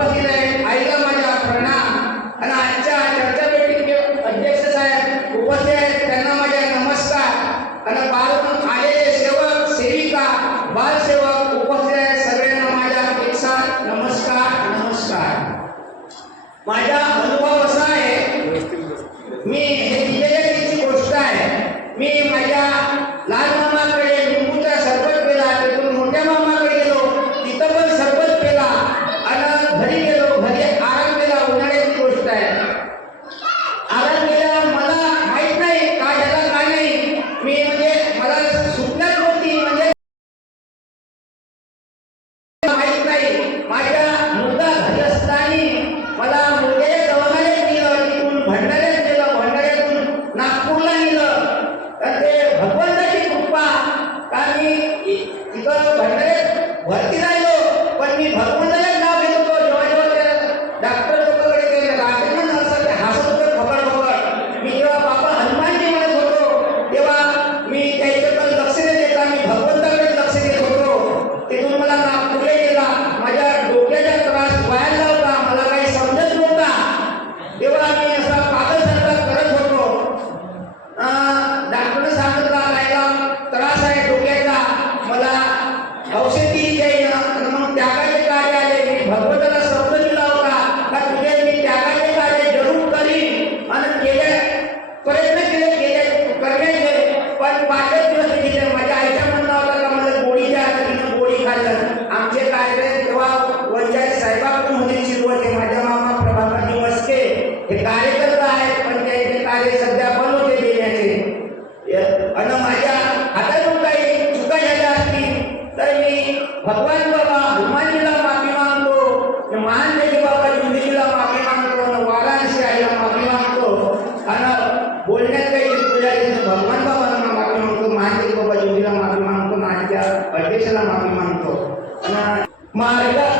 उपस्थित आहेत आईला माझ्या प्रणाम. आणि आजच्या चर्चापेटीचे अध्यक्ष साहेब उपस्थित आहेत. त्यांना माझ्या नमस्कार. आणि बाल आलेले सेवक सेविका बालसेवक उपस्थित आहेत. सगळ्यांना माझ्या पेक्षा नमस्कार नमस्कार. माझा अनुभव असा आहे मी हे दिलेल्या गोष्ट आहे. मी माझ्या तर मी भगवान बाबा हनुमानजीला माफी मागतो महान देवी बाबा युद्धीला माफी मागतो वाराणसी आईला माफी मागतो. आणि बोलण्यात काही पूजा भगवान बाबांना माफी मागतो महान देवी बाबा युद्धीला माफी मागतो माझ्या अध्यक्षाला माफी मागतो. आणि मार्ग